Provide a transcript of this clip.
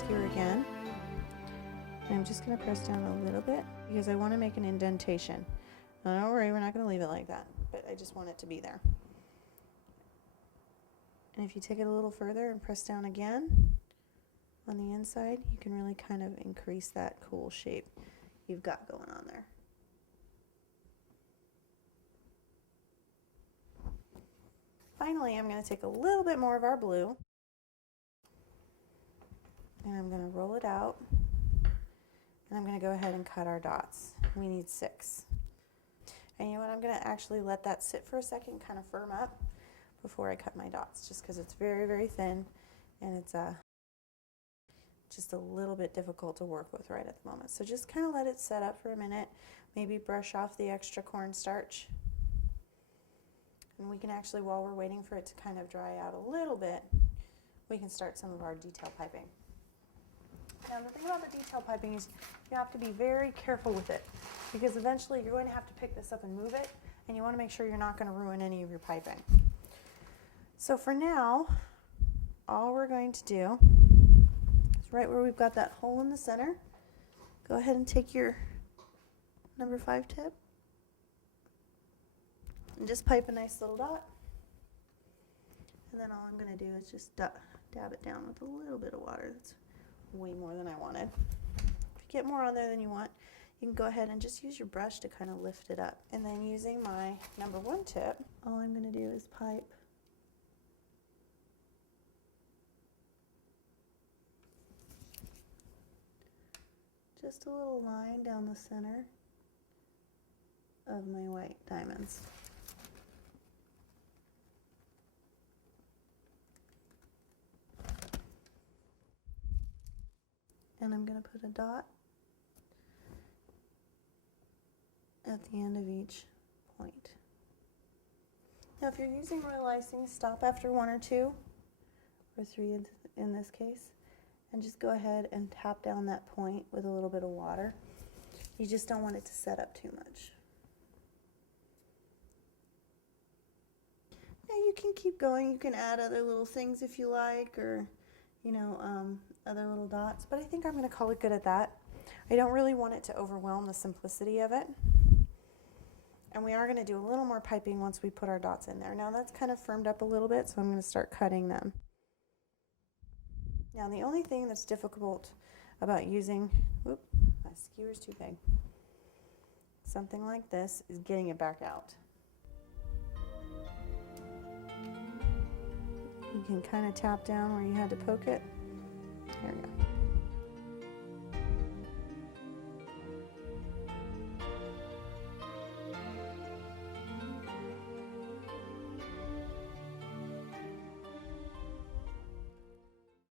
skewer again. And I'm just going to press down a little bit because I want to make an indentation. Now, don't worry, we're not going to leave it like that, but I just want it to be there. And if you take it a little further and press down again on the inside, you can really kind of increase that cool shape you've got going on there. Finally, I'm going to take a little bit more of our blue and I'm going to roll it out, and I'm going to go ahead and cut our dots. We need 6. And you know what, I'm going to actually let that sit for a second, kind of firm up before I cut my dots, just because it's very, very thin and it's just a little bit difficult to work with right at the moment. So just kind of let it set up for a minute, maybe brush off the extra cornstarch. And we can actually, while we're waiting for it to kind of dry out a little bit, we can start some of our detail piping. Now the thing about the detail piping is you have to be very careful with it, because eventually you're going to have to pick this up and move it, and you want to make sure you're not going to ruin any of your piping. So for now, all we're going to do is right where we've got that hole in the center, go ahead and take your number 5 tip and just pipe a nice little dot. And then all I'm going to do is just dab it down with a little bit of water. That's way more than I wanted. If you get more on there than you want, you can go ahead and just use your brush to kind of lift it up. And then using my number 1 tip, all I'm going to do is pipe just a little line down the center of my white diamonds. And I'm going to put a dot at the end of each point. Now if you're using royal icing, stop after 1 or 2 or 3 in this case, and just go ahead and tap down that point with a little bit of water. You just don't want it to set up too much. Now you can keep going, you can add other little things if you like, or you know, other little dots, but I think I'm going to call it good at that. I don't really want it to overwhelm the simplicity of it. And we are going to do a little more piping once we put our dots in there. Now that's kind of firmed up a little bit, so I'm going to start cutting them. Now the only thing that's difficult about using, whoop, my skewer's too big, something like this, is getting it back out. You can kind of tap down where you had to poke it. There we go.